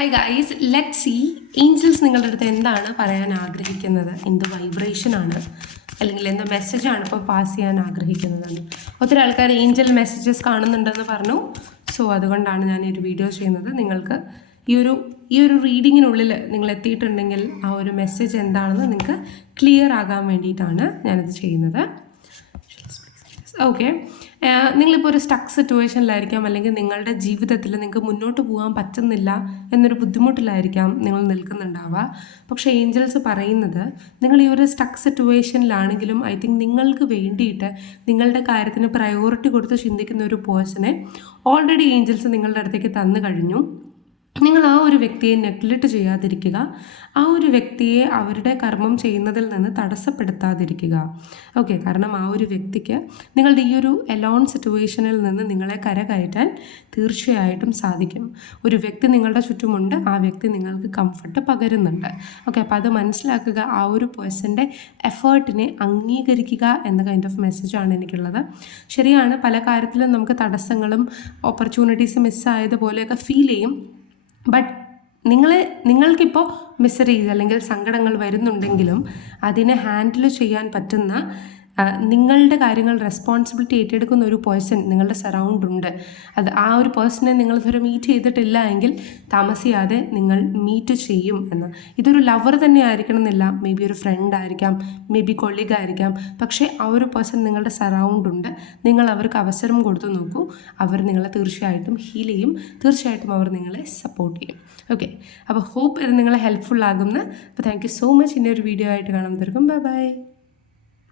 Hi guys let see angels നിങ്ങളുടെ അടുത്ത് എന്താണ് പറയാൻ ആഗ്രഹിക്കുന്നത്? എന്ത് വൈബ്രേഷൻ ആണ്? അല്ലെങ്കിൽ എന്ത് മെസ്സേജാണ് ഇപ്പോൾ പാസ് ചെയ്യാൻ ആഗ്രഹിക്കുന്നത് ഒത്തിരി ആൾക്കാർ ഏഞ്ചൽ മെസ്സേജസ് കാണുന്നുണ്ടെന്ന് പറഞ്ഞു. സോ അതുകൊണ്ടാണ് ഞാൻ ഈ ഒരു വീഡിയോ ചെയ്യുന്നത്. നിങ്ങൾക്ക് ഈ ഒരു ഈ ഒരു റീഡിങ്ങിനുള്ളിൽ നിങ്ങൾ എത്തിയിട്ടുണ്ടെങ്കിൽ ആ ഒരു മെസ്സേജ് എന്താണെന്ന് നിങ്ങൾക്ക് ക്ലിയർ ആകാൻ വേണ്ടിയിട്ടാണ് ഞാനത് ചെയ്യുന്നത്. ഓക്കെ നിങ്ങളിപ്പോൾ ഒരു സ്റ്റക്ക് സിറ്റുവേഷനിലായിരിക്കാം അല്ലെങ്കിൽ നിങ്ങളുടെ ജീവിതത്തിൽ നിങ്ങൾക്ക് മുന്നോട്ട് പോകാൻ പറ്റുന്നില്ല എന്നൊരു ബുദ്ധിമുട്ടിലായിരിക്കാം നിങ്ങൾ നിൽക്കുന്നുണ്ടാവുക. പക്ഷേ ഏഞ്ചൽസ് പറയുന്നത് നിങ്ങൾ ഈ ഒരു സ്റ്റക്ക് സിറ്റുവേഷനിലാണെങ്കിലും ഐ തിങ്ക് നിങ്ങൾക്ക് വേണ്ടിയിട്ട് നിങ്ങളുടെ കാര്യത്തിന് പ്രയോറിറ്റി കൊടുത്ത് ചിന്തിക്കുന്ന ഒരു പേഴ്സണെ ഓൾറെഡി ഏഞ്ചൽസ് നിങ്ങളുടെ അടുത്തേക്ക് തന്നു കഴിഞ്ഞു. നിങ്ങൾ ആ ഒരു വ്യക്തിയെ നെഗ്ലക്റ്റ് ചെയ്യാതിരിക്കുക. ആ ഒരു വ്യക്തിയെ അവരുടെ കർമ്മം ചെയ്യുന്നതിൽ നിന്ന് തടസ്സപ്പെടുത്താതിരിക്കുക. ഓക്കെ കാരണം ആ ഒരു വ്യക്തിക്ക് നിങ്ങളുടെ ഈ ഒരു എലോൺ സിറ്റുവേഷനിൽ നിന്ന് നിങ്ങളെ കരകയറ്റാൻ തീർച്ചയായിട്ടും സാധിക്കും. ഒരു വ്യക്തി നിങ്ങളുടെ ചുറ്റുമുണ്ട് ആ വ്യക്തി നിങ്ങൾക്ക് കംഫർട്ട് പകരുന്നുണ്ട്. ഓക്കെ അപ്പോൾ അത് മനസ്സിലാക്കുക ആ ഒരു പേഴ്സന്റെ എഫേർട്ടിനെ അംഗീകരിക്കുക എന്ന കൈൻഡ് ഓഫ് മെസ്സേജാണ് എനിക്കുള്ളത്. ശരിയാണ് പല കാര്യത്തിലും നമുക്ക് തടസ്സങ്ങളും ഓപ്പർച്യൂണിറ്റീസ് മിസ്സായതുപോലെയൊക്കെ ഫീൽ ചെയ്യും. ബട്ട് നിങ്ങൾ നിങ്ങൾക്കിപ്പോൾ മിസറീസ് അല്ലെങ്കിൽ സങ്കടങ്ങൾ വരുന്നുണ്ടെങ്കിലും അതിനെ ഹാൻഡിൽ ചെയ്യാൻ പറ്റുന്ന നിങ്ങളുടെ കാര്യങ്ങൾ റെസ്പോൺസിബിലിറ്റി ഏറ്റെടുക്കുന്ന ഒരു പേഴ്സൺ നിങ്ങളുടെ സറൗണ്ട് ഉണ്ട്. അത് ആ ഒരു പേഴ്സണെ നിങ്ങൾ ഇതുവരെ മീറ്റ് ചെയ്തിട്ടില്ല എങ്കിൽ താമസിയാതെ നിങ്ങൾ മീറ്റ് ചെയ്യും എന്ന്. ഇതൊരു ലവർ തന്നെ ആയിരിക്കണം എന്നില്ല. മേ ബി ഒരു ഫ്രണ്ട് ആയിരിക്കാം മേ ബി കൊളീഗ് ആയിരിക്കാം. പക്ഷേ ആ ഒരു പേഴ്സൺ നിങ്ങളുടെ സറൗണ്ട് ഉണ്ട്. നിങ്ങൾ അവർക്ക് അവസരം കൊടുത്തു നോക്കൂ. അവർ നിങ്ങളെ തീർച്ചയായിട്ടും ഹീൽ ചെയ്യും. തീർച്ചയായിട്ടും അവർ നിങ്ങളെ സപ്പോർട്ട് ചെയ്യും. ഓക്കെ അപ്പോൾ ഹോപ്പ് ഇത് നിങ്ങളെ ഹെൽപ്ഫുൾ ആകുമെന്ന് അപ്പോൾ താങ്ക് യു സോ മച്ച് ഇന്നൊരു വീഡിയോ ആയിട്ട് കാണാൻ തീർക്കും ബൈ ബൈ